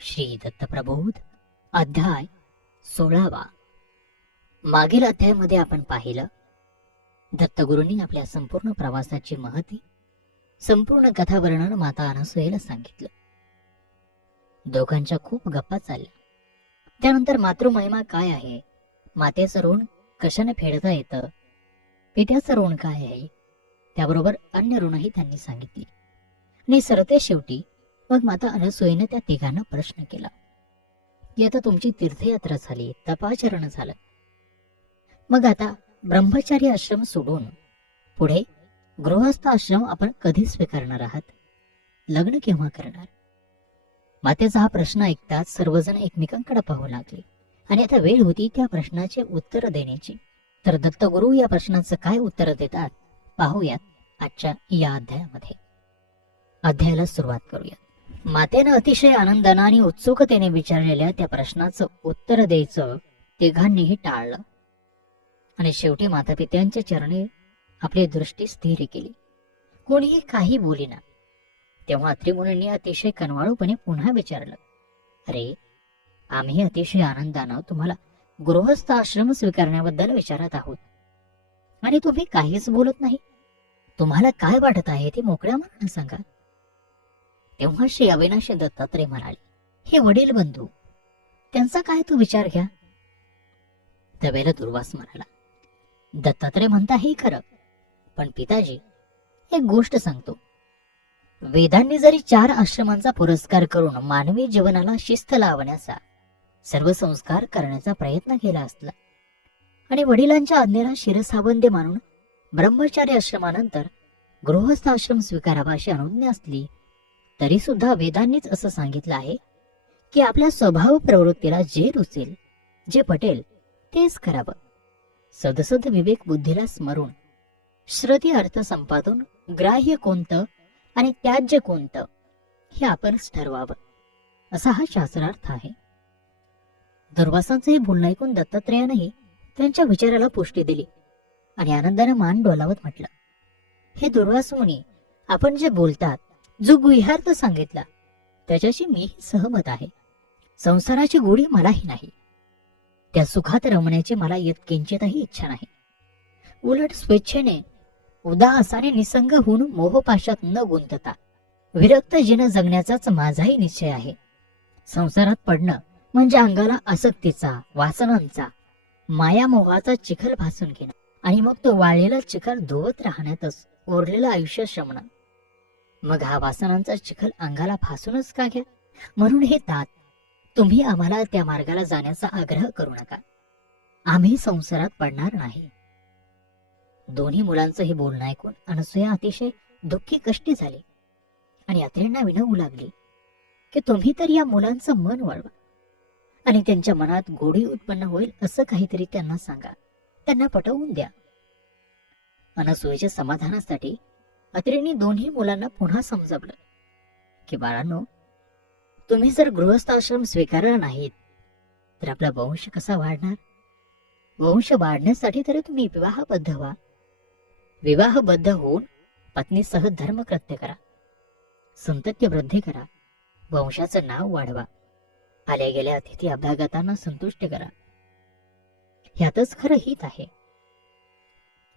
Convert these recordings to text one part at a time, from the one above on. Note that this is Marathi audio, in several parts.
श्री दत्तप्रबोध अध्याय 16वा। मागील अध्यायामध्ये आपण पाहिलं, दत्तगुरूंनी आपल्या संपूर्ण प्रवासाची महती संपूर्ण कथावर्णन माता अनसूयेला सांगितलं। दोघांच्या खूप गप्पा चालल्या। त्यानंतर मातृमहिमा काय आहे, मातेचं ऋण कशाने फेडता येतं, पित्याचं ऋण काय आहे, त्याबरोबर अन्य ऋणही त्यांनी सांगितली। आणि सरते शेवटी मग माता अनसूयेने त्या तिघांना प्रश्न केला की आता तुमची तीर्थयात्रा झाली, तपाचरण झालं, मग आता ब्रह्मचारी आश्रम सोडून पुढे गृहस्थ आश्रम आपण कधी स्वीकारणार आहात, लग्न केव्हा करणार? मातेचा हा प्रश्न ऐकताच सर्वजण एकमेकांकडे पाहू लागले आणि आता वेळ होती त्या प्रश्नाचे उत्तर देण्याची। तर दत्तगुरु या प्रश्नाचं काय उत्तर देतात पाहूयात आजच्या या अध्यायामध्ये। अध्यायाला सुरुवात करूया। मातेनं अतिशय आनंदानं आणि उत्सुकतेने विचारलेल्या त्या प्रश्नाचं उत्तर द्यायचं तिघांनीही टाळलं आणि शेवटी मातापित्यांच्या चरणी आपली दृष्टी स्थिर केली। कोणीही काही बोलेना। तेव्हा अत्रिमुनींनी अतिशय कनवाळूपणे पुन्हा विचारलं, अरे, आम्ही अतिशय आनंदानं तुम्हाला गृहस्थ आश्रम स्वीकारण्याबद्दल विचारत आहोत आणि तुम्ही काहीच बोलत नाही। तुम्हाला काय वाटत आहे ते मोकळ्या मनानं सांगा। तेव्हा श्री अविनाशी दत्तात्रय म्हणाले, हे वडील बंधू, त्यांचा काय तू विचार घ्या। त्यावेळेला दुर्वास म्हणाला, दत्तात्रय म्हणता हे खरं, पण पिताजी एक गोष्ट सांगतो, वेदांनी जरी 4 आश्रमांचा पुरस्कार करून मानवी जीवनाला शिस्त लावण्याचा सर्व संस्कार करण्याचा प्रयत्न केला असला आणि वडिलांच्या आज्ञेला शिरसावंदी मानून ब्रह्मचारी आश्रमानंतर गृहस्थ आश्रम स्वीकारावा अशी अनुज्ञा असली तरी सुद्धा वेदांनीच असं सांगितलं आहे की आपल्या स्वभाव प्रवृत्तीला जे रुचेल, जे पटेल तेच करावं। सदसद विवेक बुद्धीला स्मरून श्रुती अर्थ संपादून ग्राह्य कोणतं आणि त्याज्य कोणतं हे आपणच ठरवावं, असा हा शास्त्रार्थ आहे। दुर्वासांचं हे बोलणं ऐकून दत्तात्रयानेही त्यांच्या विचाराला पुष्टी दिली आणि आनंदाने मान डोलावत म्हटलं, हे दुर्वास मुनी, आपण जे बोलतात, जो गुह्यार्थ सांगितला त्याच्याशी मीही सहमत आहे। संसाराची गोडी मलाही नाही, त्या सुखात रमण्याची मला यत्किंचितही इच्छा नाही। उलट स्वेच्छेने उदासाने निसंग होऊन मोहपाशात न गुंतता विरक्त जीवन जगण्याचाच माझाही निश्चय आहे। संसारात पडणं म्हणजे अंगाला आसक्तीचा, वासनांचा, मायामोहाचा चिखल भासून घेणं आणि मग तो वाळलेला चिखल धुवत राहण्यातच उरलेलं आयुष्य श्रमणं। मग हा वासनांचा चिखल अंगाला फासूनच का घ्या। म्हणून हे तात, तुम्ही आम्हाला त्या मार्गाला जाण्याचा आग्रह करू नका, आम्ही संसारात पडणार नाही। दोन्ही मुलांचं हे बोलणं ऐकून अनसूया अतिशय दुःखी कष्टी झाली आणि अत्रेंना विनवू लागली की तुम्ही तर या मुलांचं मन वळवा आणि त्यांच्या मनात गोडी उत्पन्न होईल असं काहीतरी त्यांना सांगा, त्यांना पटवून द्या। अनसूयेच्या समाधानासाठी अत्रेंनी दोन्ही मुलांना पुन्हा समजावलं की बाळांनो, तुम्ही जर गृहस्थ आश्रम स्वीकारला नाहीत तर आपला वंश कसा वाढणार? वंश वाढण्यासाठी तरी तुम्ही विवाहबद्ध व्हा। विवाहबद्ध होऊन पत्नीसह धर्मकृत्य करा, संतत्य वृद्धी करा, वंशाचं नाव वाढवा, आल्या गेल्या अतिथी अभ्यागतांना संतुष्ट करा। ह्यातच खरं हित आहे।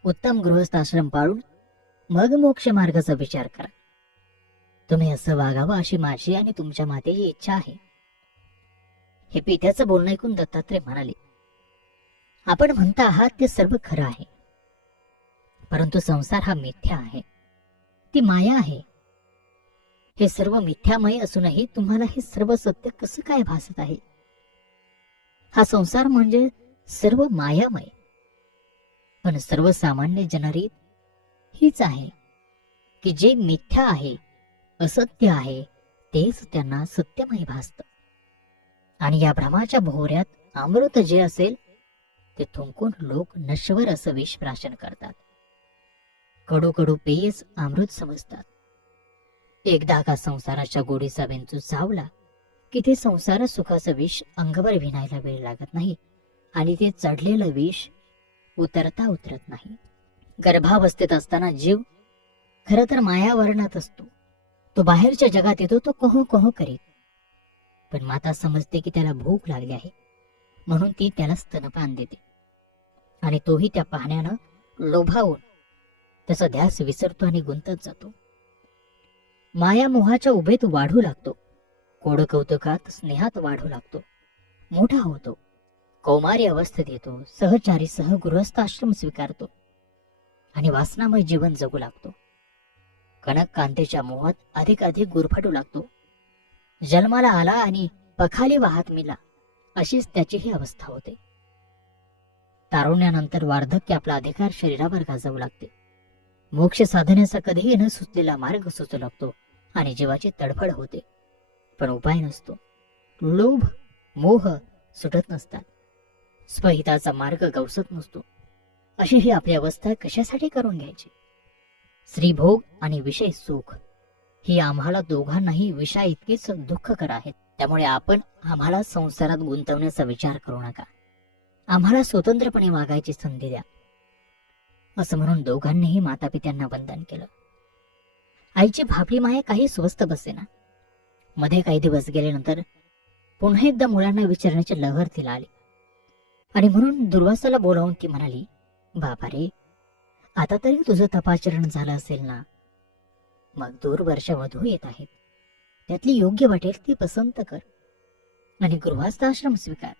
उत्तम गृहस्थ आश्रम पाळून मग मोक्ष मार्गाचा विचार करा। तुम्ही असं वागावं अशी माझी आणि तुमच्या मातेची इच्छा आहे। हे पित्याचं बोलणं ऐकून दत्तात्रय म्हणाले, आपण म्हणता आहात ते सर्व खरं आहे, परंतु संसार हा मिथ्या आहे, ती माया आहे। हे सर्व मिथ्यामय असूनही तुम्हाला हे सर्व सत्य कसं काय भासत आहे? हा संसार म्हणजे सर्व मायामय, पण सर्वसामान्य जनरीत हीच आहे की जे मिथ्या आहे, असत्य आहे, तेच त्यांना सत्यमय भासतं आणि या भ्रमाच्या भोवऱ्यात अमृत जे असेल ते थुंकून लोक नश्वर असं विष प्राशन करतात। कडू कडू पेयच अमृत समजतात। एकदा का संसाराच्या गोडीचा विंचू चावला की ते संसार सुखाचं विष अंगावर विणायला वेळ लागत नाही आणि ते चढलेलं विष उतरता उतरत नाही। गर्भावस्थेत असताना जीव खरं तर मायावरणात असतो, तो बाहेरच्या जगात येतो, तो कोह कोह करीत, पण माता समजते की त्याला भूक लागली आहे, म्हणून ती त्याला स्तनपान देते आणि तोही त्या पाहण्यानं लोभावून त्याचा ध्यास विसरतो आणि गुंतत जातो. माया मोहाच्या उभेत वाढू लागतो, कोड कौतुकात स्नेहात वाढू लागतो, मोठा होतो, कौमारी अवस्थेत येतो, सहचारी सह गृहस्थ आश्रम स्वीकारतो आणि वासनामय जीवन जगू लागतो. कणक कांतेच्या मोहात अधिक अधिक गुरफटू लागतो. जन्माला आला आणि पखाली वाहत मिला, अशीच त्याची ही अवस्था होते. तारुण्यानंतर वार्धक्य आपला अधिकार शरीरावर गाजवू लागते. मोक्ष साधण्याचा कधीही न सुचलेला मार्ग सुचू लागतो आणि जीवाची तडफड होते, पण उपाय नसतो. लोभ मोह सुटत नसतात, स्वहिताचा मार्ग गवसत नसतो. अशी ही आपली अवस्था कशासाठी करून घ्यायची? स्त्रीभोग आणि विषय सुख ही आम्हाला दोघांनाही विषय इतकीच दुःखकर आहेत. त्यामुळे आपण आम्हाला संसारात गुंतवण्याचा विचार करू नका, आम्हाला स्वतंत्रपणे वागायची संधी द्या, असं म्हणून दोघांनीही मातापित्यांना वंदन केलं. आईची भाबडी माया काही स्वस्त बसेना. मध्ये काही दिवस गेल्यानंतर पुन्हा एकदा मुलांना विचारण्याची लहर तिला आली आणि म्हणून दुर्वासाला बोलावून ती म्हणाली, बाबा रे, आता तरी तुझं तपाचरण झालं असेल ना? मग दूरवर्षवधू येत आहेत, त्यातली योग्य वाटेल ती पसंत कर आणि गृहस्थ आश्रम स्वीकार.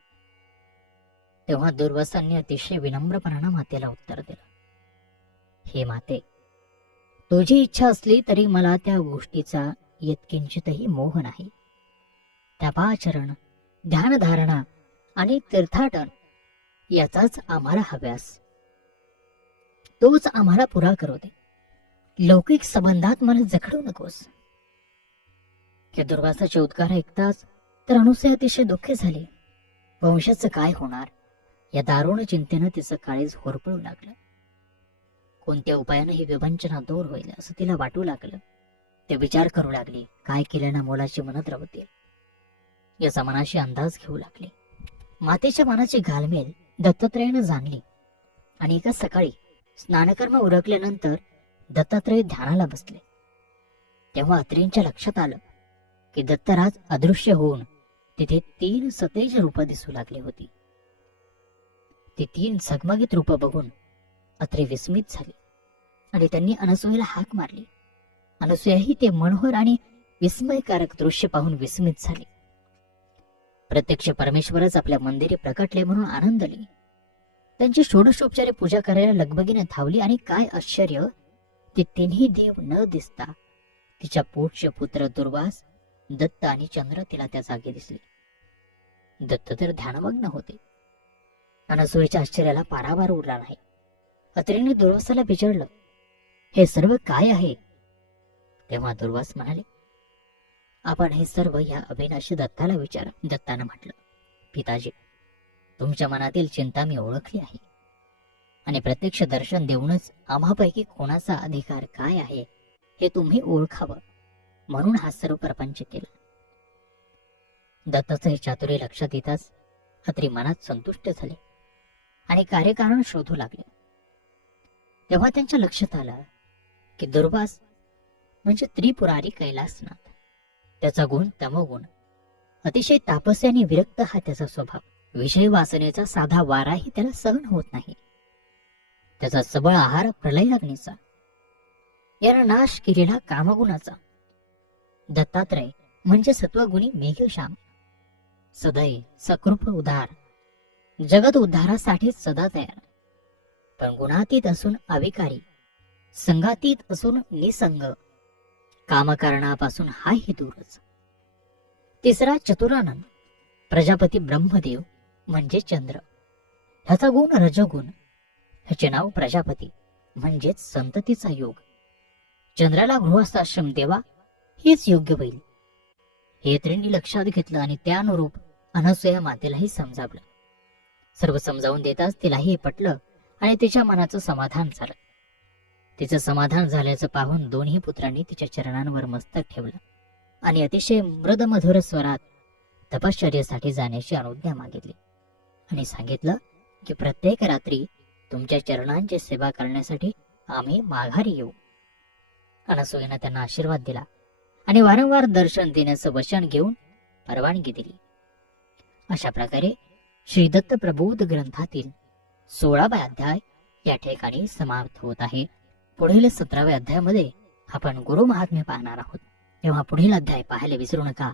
तेव्हा दुर्वासांनी अतिशय विनम्रपणानं मातेला उत्तर दिलं, हे माते, तुझी इच्छा असली तरी मला त्या गोष्टीचा यत्किंचितही मोह नाही. तपाचरण, ध्यानधारणा आणि तीर्थाटन याचाच आम्हाला हव्यास. तोच आम्हाला पुरा करू दे. लौकिक संबंधात मला जखडू नकोस. हे दुर्वासाचे उद्गार ऐकताच तर अनुसया अतिशय दुःखी झाली. वंशाचं काय होणार या दारुण चिंतेनं तिचं काळीज होरपळू लागलं. कोणत्या उपायानं ही विवंचना दूर होईल असं तिला वाटू लागलं. ते विचार करू लागली, काय केल्यानं मुलाची मनं द्रवतील याचा मनाशी अंदाज घेऊ लागली. मातेच्या मनाची घालमेल दत्तात्रयानं जाणली आणि एका सकाळी स्नानकर्म उरकल्यानंतर दत्तात्रय ध्यानाला बसले. तेव्हा अत्रींच्या लक्षात आलं की दत्तराज अदृश्य होऊन तिथे 3 सतेज रूप दिसू लागली होती. ती 3 झगमगीत रूप बघून अत्री विस्मित झाली आणि त्यांनी अनसूयेला हाक मारली. अनसूयाही ते मनोहर आणि विस्मयकारक दृश्य पाहून विस्मित झाली. प्रत्यक्ष परमेश्वरच आपल्या मंदिरी प्रकटले म्हणून आनंदली. त्यांची षोडशोपचारे पूजा करायला लगबगीने धावली आणि काय आश्चर्य, ते 3ही देव न दिसता तिच्या पोटचे पुत्र दुर्वास, दत्त आणि चंद्र तिला त्या जागी दिसले. दत्त तर ध्यानमग्न होते. अनसूयेच्या आश्चर्याला पारावार उरला नाही. अत्रीने दुर्वासाला विचारलं, हे सर्व काय आहे? तेव्हा दुर्वास म्हणाले, आपण हे सर्व या अविनाशी दत्ताला विचारा. दत्तानं म्हटलं, पिताजी, तुमच्या मनातील चिंता मी ओळखली आहे आणि प्रत्यक्ष दर्शन देऊनच आम्हापैकी कोणाचा अधिकार काय आहे हे तुम्ही ओळखावं म्हणून हा सर्व प्रपंच केला. दत्ताचं हे चातुर्य लक्षात येताच अत्री मनात संतुष्ट झाले आणि कार्यकारण शोधू लागले. तेव्हा त्यांच्या लक्षात आलं की दुर्वास म्हणजे त्रिपुरारी कैलासनाथ. त्याचा गुण तमोगुण, अतिशय तापसी आणि विरक्त हा त्याचा स्वभाव. विषय वासनेचा साधा वाराही त्याला सहन होत नाही. त्याचा सबळ आहार प्रलयाग्नीचा, यानं नाश केलेला कामगुणाचा. दत्तात्रय म्हणजे सत्वगुणी मेघश्याम, सदय सकृप उदार, जगत उद्धारासाठी सदा तयार, पण गुणातीत असून अविकारी, संगातीत असून निसंग, कामकारणापासून हाही दूरच. तिसरा चतुरानंद, प्रजापती ब्रह्मदेव म्हणजे चंद्र, ह्याचा गुण रजगुण, ह्याचे नाव प्रजापती म्हणजेच संततीचा योग. चंद्राला गृहस्थाश्रम देवा हेच योग्य होईल. हे त्रिणी लक्षात घेतलं आणि त्यानुरूप अनसूया मातेलाही समजावलं. सर्व समजावून देताच तिलाही पटलं आणि तिच्या मनाचं समाधान झालं. तिचं समाधान झाल्याचं पाहून दोन्ही पुत्रांनी तिच्या चरणांवर मस्तक ठेवलं आणि अतिशय मृदमधुर स्वरात तपश्चर्येसाठी जाण्याची अनुज्ञा मागितली आणि सांगितलं की प्रत्येक रात्री तुमच्या चरणांची सेवा करण्यासाठी आम्ही माघारी येऊ. अनसूयेनं त्यांना आशीर्वाद दिला आणि वारंवार दर्शन देण्याचं वचन घेऊन परवानगी दिली. अशा प्रकारे श्री दत्त प्रबोध ग्रंथातील 16वा अध्याय या ठिकाणी समाप्त होत आहे. पुढील 17व्या अध्यायामध्ये आपण गुरु महात्म्य पाहणार आहोत. तेव्हा पुढील अध्याय पाहायला विसरू नका.